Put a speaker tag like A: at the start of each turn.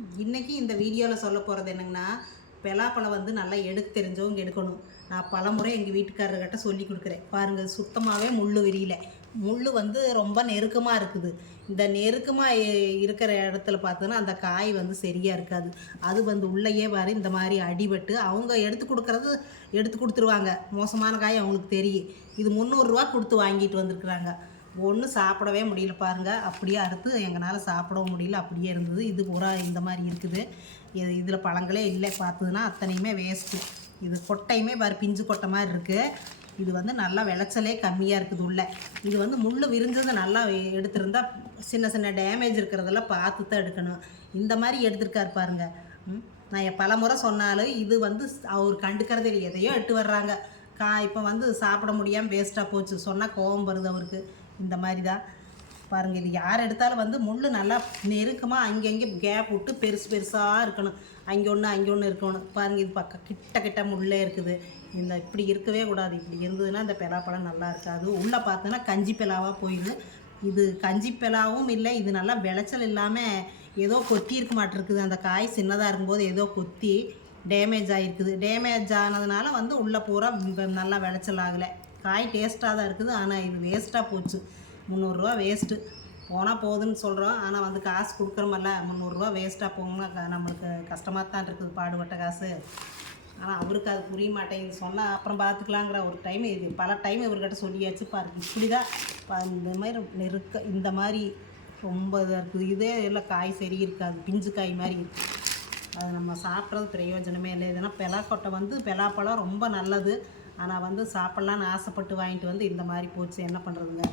A: இன்றைக்கி இந்த வீடியோவில் சொல்ல போகிறது என்னங்கன்னா பலாப்பழம் வந்து நல்லா எடுக்க தெரிஞ்சவங்க எடுக்கணும். நான் பலமுறை எங்கள் வீட்டுக்காரர்கிட்ட சொல்லி கொடுக்குறேன். பாருங்கள் சுத்தமாகவே முள் விரியல முள் வந்து ரொம்ப நெருக்கமாக இருக்குது. இந்த நெருக்கமாக இருக்கிற இடத்துல பார்த்தோன்னா அந்த காய் வந்து சரியாக இருக்காது. அது வந்து உள்ளேயே வர இந்த மாதிரி அடிபட்டு அவங்க எடுத்து கொடுக்குறது எடுத்து கொடுத்துருவாங்க. மோசமான காய் அவங்களுக்கு தெரியும். இது முந்நூறுரூவா கொடுத்து வாங்கிட்டு வந்திருக்குறாங்க. ஒன்றும் சாப்பிடவே முடியல பாருங்கள் அப்படியே அறுத்து எங்களால் சாப்பிடவும் முடியல. அப்படியே இருந்தது. இது பூரா இந்த மாதிரி இருக்குது. இது இதில் பழங்களே இல்லை பார்த்ததுன்னா அத்தனையுமே வேஸ்ட்டு இது கொட்டையுமே பாரு பிஞ்சு கொட்டை மாதிரி இருக்குது இது வந்து நல்லா விளைச்சலே கம்மியாக இருக்குது உள்ள. இது வந்து முள் விரிஞ்சது நல்லா எடுத்திருந்தா சின்ன சின்ன டேமேஜ் இருக்கிறதெல்லாம் பார்த்து தான் எடுக்கணும். இந்த மாதிரி எடுத்திருக்காரு பாருங்க. நான் பல முறை சொன்னாலும் இது வந்து அவர் கண்டுக்கிறதே இல்லை. எதையோ எட்டு வர்றாங்க. கா இப்போ வந்து சாப்பிட முடியாமல் வேஸ்ட்டாக போச்சு. சொன்னால் கோபம் வருது அவருக்கு. இந்த மாதிரி தான் பாருங்கள் இது யார் எடுத்தாலும் வந்து முள் நல்லா நெருக்கமாக அங்கங்கே கேப் விட்டு பெருசு பெருசாக இருக்கணும். அங்கே ஒன்று அங்கே ஒன்று இருக்கணும். பாருங்கள் இது பக்கம் கிட்ட கிட்ட முள்ளே இருக்குது. இந்த இப்படி இருக்கவே கூடாது. இப்படி இருந்ததுன்னா இந்த பெலாப்பழம் நல்லா இருக்காது. உள்ளே பார்த்தோன்னா கஞ்சி பிலாவாக போயிடுது. இது கஞ்சி பிலாவும் இல்லை. இது நல்லா விளைச்சல் இல்லாமல் ஏதோ கொத்தி இருக்க மாட்டிருக்குது. அந்த காய் சின்னதாக இருக்கும்போது ஏதோ கொத்தி டேமேஜ் ஆகிருக்குது டேமேஜ் ஆனதுனால வந்து உள்ளே பூரா நல்லா விளைச்சல் ஆகலை. காய் டேஸ்ட்டாக தான் இருக்குது. ஆனால் இது வேஸ்ட்டாக போச்சு. முந்நூறுரூவா வேஸ்ட்டு. போனால் போகுதுன்னு சொல்கிறோம் ஆனால் வந்து காசு கொடுக்குறோமல்ல. முந்நூறுரூவா வேஸ்ட்டாக போகணும்னா நம்மளுக்கு கஷ்டமாக தான் இருக்குது. பாடுபட்ட காசு. ஆனால் அவருக்கு அது புரிய மாட்டேங்குது. சொன்னால் அப்புறம் பார்த்துக்கலாங்கிற ஒரு டைம் இது. பல டைம் இவர்கிட்ட சொல்லியாச்சு. பாருங்க இப்படி தான் இந்த மாதிரி நெருக்க இந்த மாதிரி ரொம்ப இதாக இருக்குது. இதே எல்லாம் காய் சரி இருக்காது. பிஞ்சு காய் மாதிரி இருக்குது அது நம்ம சாப்பிட்றது பிரயோஜனமே இல்லை. இதனால் பெலாக்கொட்டை வந்து பெலாப்பழம் ரொம்ப நல்லது. ஆனால் வந்து சாப்பிட்லான்னு ஆசைப்பட்டு வாங்கிட்டு வந்து இந்த மாதிரி போச்சு. என்ன பண்ணுறதுங்க